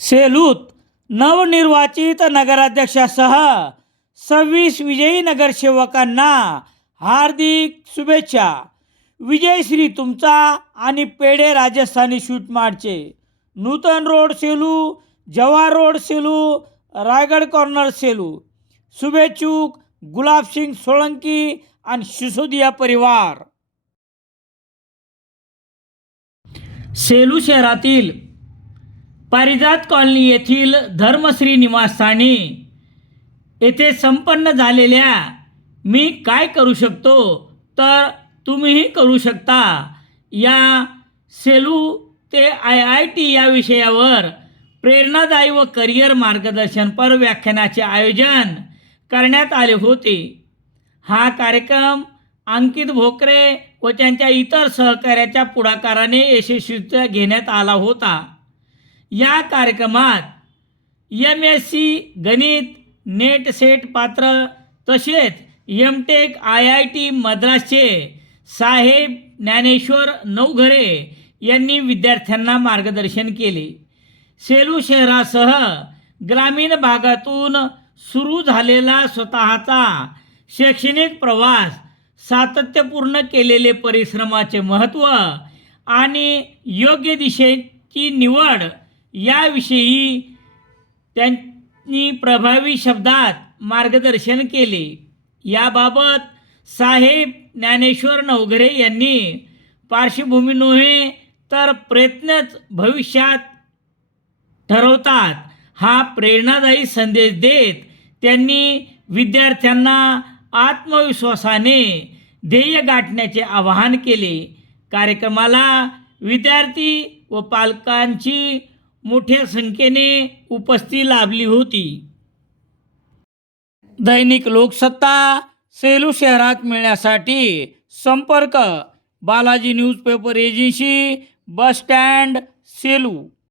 सेलूत नवनिर्वाचित नगराध्यक्षासह 26 विजयी नगरसेवकांना हार्दिक शुभेच्छा. विजयश्री तुमचा आणि पेढे राजस्थानी स्वीट मार्टचे. Nutan road Selu, Jawahar road Selu, Raigad corner Selu. शुभेच्छुक गुलाबसिंग सोळंकी आणि सिसोदिया परिवार. सेलू शहरातील पारिजात कॉलनी येथील धर्मश्री निवासस्थानी येथे संपन्न झालेल्या मी काय करू शकतो तर तुम्हीही करू शकता या सेलू ते IIT या विषयावर प्रेरणादायी व करिअर मार्गदर्शनपर व्याख्यानाचे आयोजन करण्यात आले होते. हा कार्यक्रम अंकित भोकरे व त्यांच्या इतर सहकाऱ्याच्या पुढाकाराने यशस्वीरित्या घेण्यात आला होता. या कार्यक्रमात MSc गणित, नेट सेट पात्र तसेच MTech IIT मद्रासचे साहेब ज्ञानेश्वर नवघरे यांनी विद्यार्थ्यांना मार्गदर्शन केले. सेलू शहरासह ग्रामीण भागातून सुरू झालेला स्वतःचा शैक्षणिक प्रवास, सातत्यपूर्ण केलेले परिश्रमाचे महत्त्व आणि योग्य दिशेची निवड याविषयी त्यांनी प्रभावी शब्दात मार्गदर्शन केले. याबाबत साहेब ज्ञानेश्वर नवघरे यांनी पार्श्वभूमी नव्हे तर प्रयत्नच भविष्यात ठरवतात हा प्रेरणादायी संदेश देत त्यांनी विद्यार्थ्यांना आत्मविश्वासाने ध्येय गाठण्याचे आवाहन केले. कार्यक्रमाला विद्यार्थी व पालकांची मोठ्या संख्येने उपस्थिती लाभली होती. दैनिक लोकसत्ता सेलू शहरात मिळण्यासाठी संपर्क Balaji newspaper agency, bus stand, Selu.